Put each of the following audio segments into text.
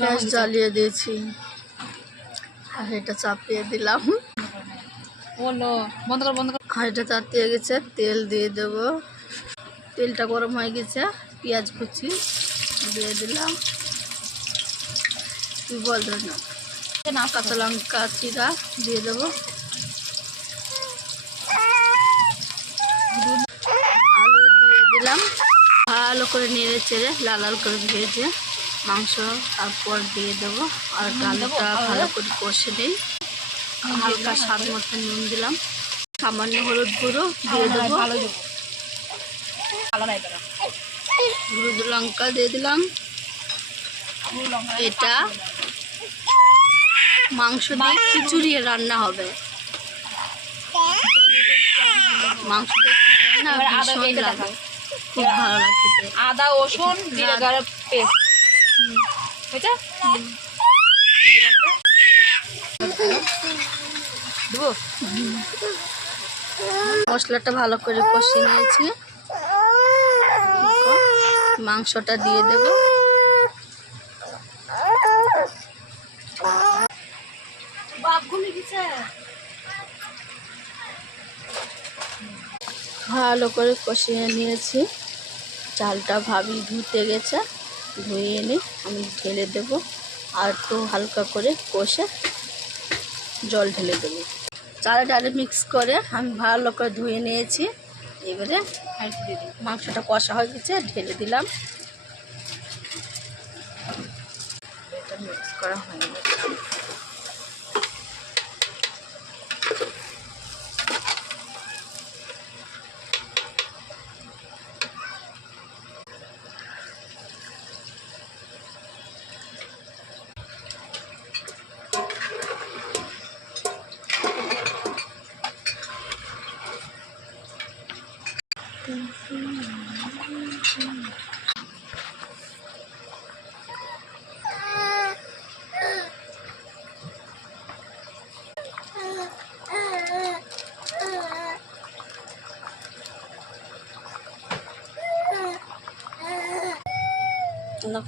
Gas জ্বালিয়ে দিয়েছি আর এটা চাপিয়ে দিলাম। হাঁড়িটা চাপিয়ে গেছে, তেল দিয়ে দেবো। তেলটা গরম হয়ে গেছে, পেঁয়াজ কুচি দিয়ে দিলাম। তুই বল না, কাঁচা লঙ্কা চিরা দিয়ে দেবো। আলু দিয়ে দিলাম, ভালো করে নেড়ে চেড়ে লাল লাল করে ভেজে মাংস তারপর দিয়ে দেবো। আর ডালটা ভালো করে কষে নিই। হালকা স্বাদ মতো নুন দিলাম, সামান্য হলুদ গুঁড়ো দিয়ে দেবো, হলুদ লঙ্কা দিয়ে দিলাম। এটা মাংস দিয়ে খিচুড়ি রান্না হবে। মাংস দিয়ে রান্না ভীষণ লাগে, খুব ভালো লাগে খেতে। আদা রসুন জিরে পেস্ট মশলাটা ভালো করে কষিয়ে নিয়েছি, মাংসটা দিয়ে দেব। ভালো করে কষিয়ে নিয়েছি, চালটা ভাবি ধুতে গেছে, ধুয়ে এনে আমি ঢেলে দেব। আর একটু হালকা করে কষে জল ঢেলে দেবো। চালে ডালে মিক্স করে আমি ভালো করে ধুয়ে নিয়েছি। এবারে মাংসটা কষা হয়ে গেছে, ঢেলে দিলাম। এটা মিক্স করা হয়ে গেছে।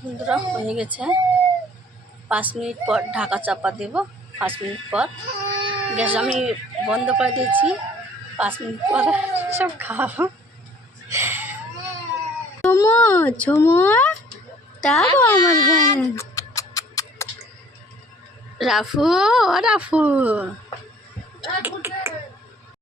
বন্ধুরা হয়ে গেছে, 5 মিনিট পর ঢাকা চাপা দেব। 5 মিনিট পর গ্যাস আমি বন্ধ করে দিয়েছি। 5 মিনিট পর সব খাবো। তাও আমার বোন রাফু, ও রাফু